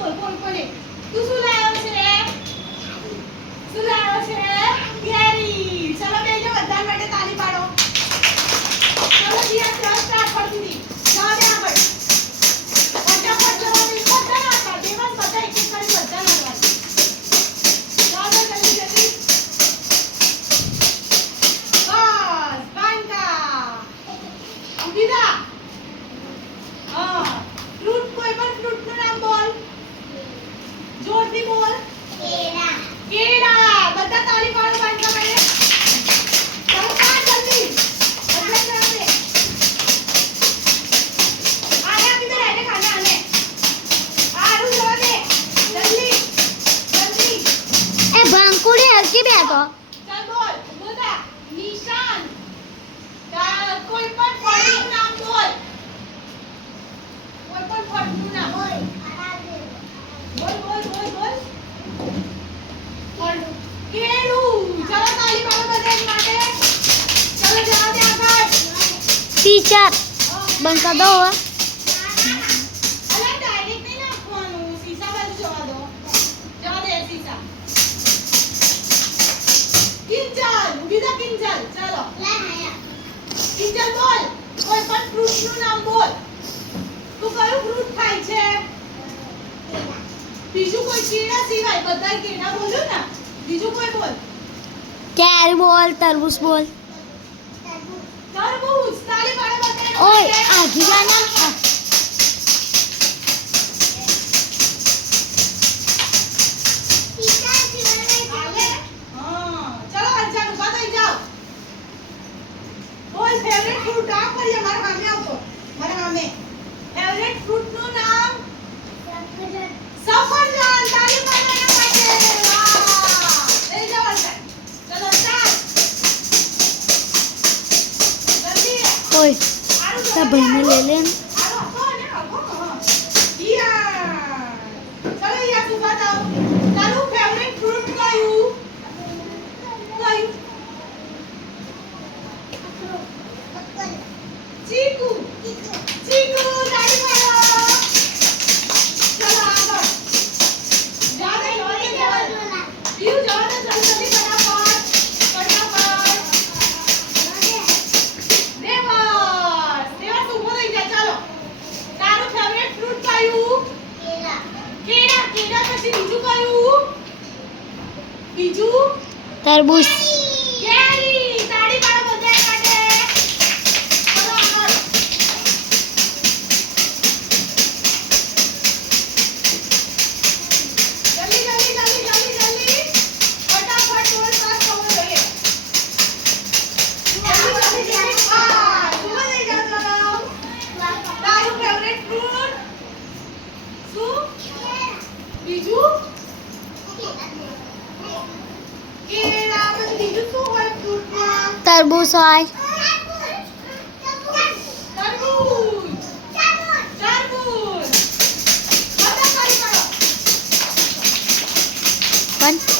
બોલ બોલ બોલે તું શું લાવ્યો છે શું લાવ્યો છે કેરી ચલો બેજો બધા માટે તાળી પાડો ચલો દિયા સ્ટાર્ટ કરી દીધી જાઓ દે આગળ ફટાફટ જવાની બધા ના પાડ દેવાન બધા એક એક કરી બધા લાવવાની જાઓ દે જલ્દી જલ્દી બસ બાંકા ઉગીદા હા ફ્રૂટ કોઈ પણ ફ્રૂટ નું નામ બોલ જોરથી બોલ કેળા કેળા બધા તાળી પાડો બાંકા માટે ચલો પાડ જલ્દી બધા જલ્દી આને આપી દે આને ખાને આને આરું જવા દે જલ્દી જલ્દી એ ભાંકુડી હરકી બેઠો ચાલ બોલ બોલતા નિશાન કોઈ પણ ફળનું નામ બોલ કોઈ પણ ફળનું નામ બોલ બોલ બોલ બોલ બોલ ફળનું કેળું ચલો તાળી પાડો બધા માટે ચલો જાઓ દે આગળ ટીચર બંકા દો અલા ડાયરેક્ટ નહીં નાખવાનું સીસા બાજુ જવા દો જવા દે સીસા કિંજલ ઉભી થા કિંજલ ચલો કિંજલ બોલ કોઈ પણ ફ્રૂટ નું નામ બોલ તું કયું ફ્રૂટ ખાય છે બીજું કોઈ કેળા સિવાય બધા કેળા બોલ્યો ને બીજું કોઈ બોલ કેરી બોલ તરબૂચ બોલ તરબૂચ તાળી પાડો બધા ઓય આ જીગાના હાલે હા ચલો અંજાન ઉભા થઈ જાઓ બોલ ફેવરેટ ફ્રૂટ આ કરીએ મારા મામે આવતો મારા મામે ફેવરેટ ફ્રૂટ નું નામ સફરજન તાળી પાડો એના માટે વાહ લઈ જાઓ અંજાન ચલો સ્ટાર્ટ જલ્દી ઓય આરું તા ભાઈને લઈ લે ને આરો કોને આવો યા ચલો યા સુભા જાઓ તારું ફેવરેટ ફ્રૂટ કયું ચીકુ ચીકુ તાળી પાડો ચલો આગળ જાને જોડે યુ જોડે જલ્દી ફટાફટ દેવસ ઉભો થઈ જા ચાલો તારું ફેવરેટ ફ્રૂટ કયું કેળા કેળા પછી બીજું કયું બીજું તરબૂચ કેરી તાળી પાડો બધા માટે ચલો આગળ જલ્દી જલ્દી જલ્દી જલ્દી જલ્દી ફટાફટ ટોલ પાસ થવો જોઈએ જલ્દી જલ્દી જલ્દી પાસ ઉભો થઈ જા ચલો તારું ફેવરેટ ફ્રૂટ શું બીજું કેળા પછી બીજું શું હોય ફ્રૂટમાં તરબૂચ હોય તરબૂચ તરબૂચ બધા તાળી પાડો પણ